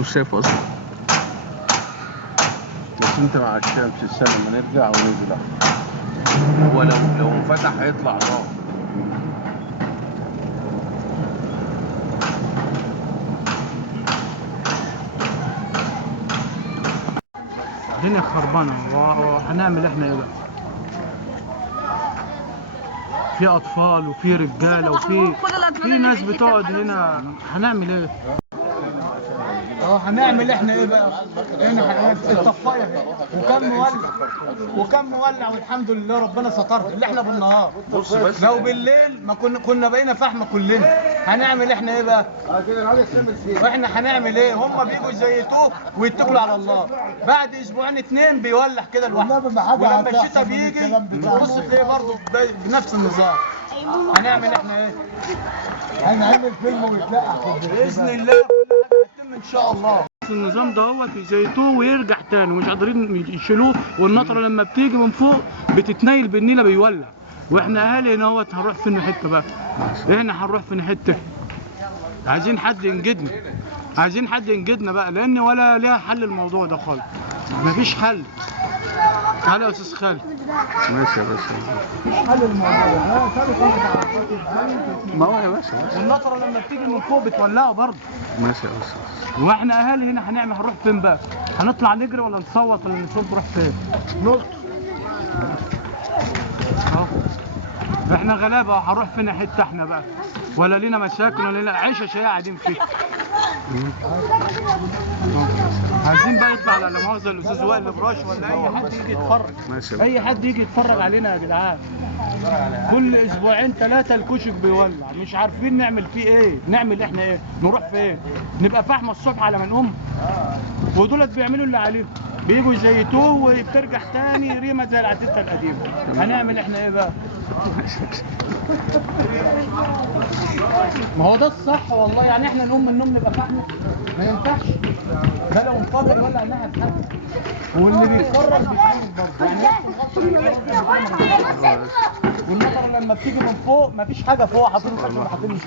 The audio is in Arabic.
مش شايف اصلا. بس انت مع الشمس السنة ما نرجع ونزل. هو لو انفتح هيطلع نار. الدنيا خربانه وهنعمل احنا ايه بقى؟ في اطفال وفي رجاله وفي ناس بتقعد هنا، هنعمل ايه؟ هنعمل احنا ايه بقى؟ هنا الطفايه وكم مولع والحمد لله ربنا سترها اللي احنا بالنهار. بص بس لو بالليل ما كنا بقينا فحمه كلنا. هنعمل احنا ايه بقى؟ واحنا هنعمل ايه؟ هم بيجوا يزيتوه ويتكلوا على الله، بعد اسبوعين اتنين بيولع كده لوحده، ولما الشتاء بيجي بتبص تلاقيه برضه بنفس النظام. هنعمل احنا ايه؟ هنعمل فيلم ويتلقح باذن الله كل حاجه هتتم ان شاء الله. النظام دوت يزيتوه ويرجع تاني ومش قادرين يشيلوه، والنطره لما بتيجي من فوق بتتنيل بالنيله بيولع. واحنا اهالي هنا اهوت هنروح فين حته بقى؟ احنا هنروح فين حته؟ عايزين حد ينجدنا، عايزين حد ينجدنا بقى، لان ولا ليها حل الموضوع ده خالص، مفيش حل. تعالى يا استاذ خالد. ماشي يا باشا. مفيش حل الموضوع ده. ما هو يا باشا. والنطره لما بتيجي من فوق بتولعه برضه. ماشي يا باشا. واحنا اهالي هنا هنروح فين بقى؟ هنطلع نجري ولا نصوت ولا نشوف نروح فين؟ نلط. اهو احنا غلابه، هنروح فين حته احنا بقى؟ ولا لينا مشاكل ولا لينا عيشه شيء قاعدين فيها. عايزين بقى يطلع على لا مؤاخذه الاستاذ وائل الابراش ولا اي حد يجي يتفرج. ماشي. اي حد يجي يتفرج علينا يا جدعان. كل اسبوعين ثلاثه الكشك بيولع، مش عارفين نعمل فيه ايه. نعمل احنا ايه؟ نروح فين؟ نبقى فحمه الصبح على ما نقوم؟ ودولت بيعملوا اللي عليهم، بيجوا يزيتوه وبترجع تاني ريمه زي العتيقه القديمه. هنعمل احنا ايه بقى؟ ما هو ده الصح والله، يعني احنا نقوم من النوم نبقى فحمه؟ ما ينفعش. ده لو انفضل ولا انها بحاجه، واللي بيتفرج بيتفرج برضه. والنطره لما بتيجي من فوق مفيش حاجه فوق، حاطين